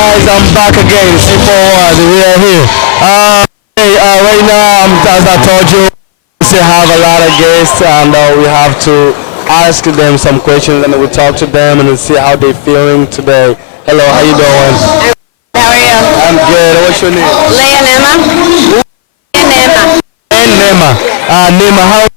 guys, I'm back again. C41, we are here. Right now, as I told you, we have a lot of guests, and we have to ask them some questions, and we talk to them and see how they're feeling today. Hello, how you doing? How are you? I'm good. What's your name? Leah Nema. Nema. Nema. Nema, how?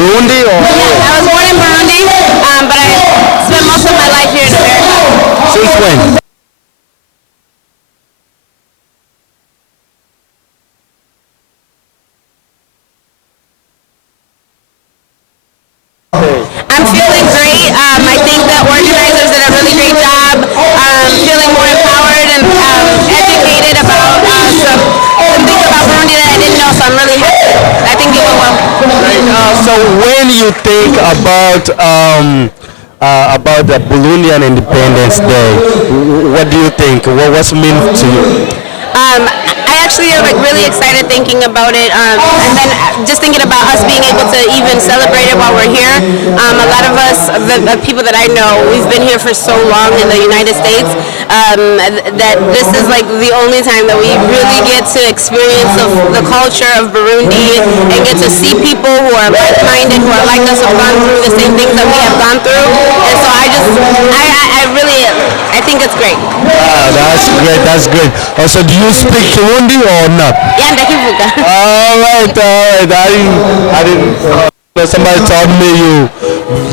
Burundi or? Yeah, I was born in Burundi, but I spent most of my life here in America. Since when? I'm feeling great. I think the organizers did a really great job. Feeling more empowered and educated about some things about Burundi that I didn't know, so I'm really happy. I think it went well. So when you think about the Burundian Independence Day, what do you think? What's mean to you? I actually am really excited thinking about it, and then just thinking about us being able to even celebrate it while we're here. A lot of us, the people that I know, we've been here for so long in the United States that this is like the only time that we really get to experience the culture of Burundi and get to see people who are like-minded, who are like us, who have gone through the same things that we have gone through. And so I think it's great. That's great. That's great. Also, do you speak Kirundi or not? Yeah, ndakivuga. All right. I didn't. Somebody told me you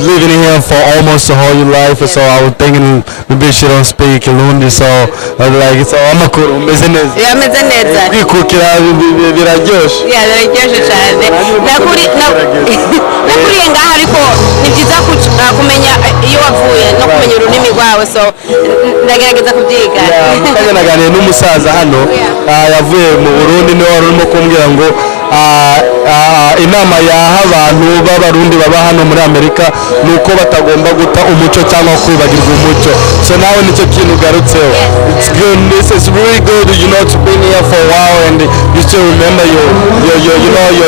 living here for almost the whole your life, so I was thinking maybe she don't speak Kirundi, so I was like, so I'm a cool business. Yeah, ameze neza. Kwikukira biraryoshe. Yeah, biraryoshe cyane. Nakuriye ngaha ariko ni byiza kumenya iyo wavuye no kumenya ururimi rwawe, so ndagerageza kubyiga. Kanya naganiye n'umusaza hano yavuye mu Burundi, niwe wari urimo kumbwira ngo inama yaha abantu b'abarundi baba hano muri Amerika nuko batagomba guta umuco cyangwa kwibagirwa umuco. So nawe nicyo kintu ugarutseho. It's good. This is really good, to be here for a while and you still remember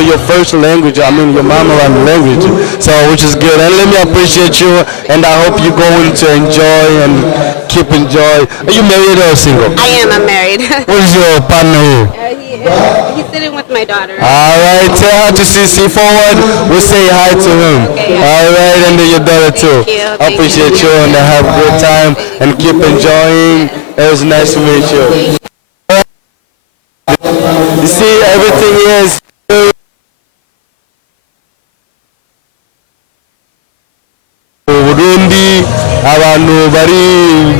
your first language. I mean your mamaland language. So which is good. And let me appreciate you, and I hope you're going to enjoy and keep enjoy. Are you married or single? I am. I'm married. What is your partner here? He's sitting with my daughter. All right, tell her to see forward. We'll say hi to him. Okay. All right, and then your daughter too. Thank you. I appreciate you, and have a good time and keep enjoying. It was nice to meet you. You see, everything is Burundi, abantu bari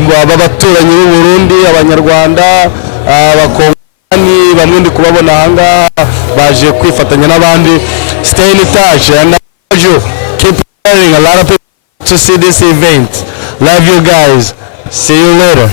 b'abaturanyi b'u Burundi, Abanyarwanda, Abakongomani, bamwe ndi kubabona ahangaha baje kwifatanya n'abandi. Stay in touch, and I told you, keep sharing. A lot of people to see this event. Love you guys. See you later.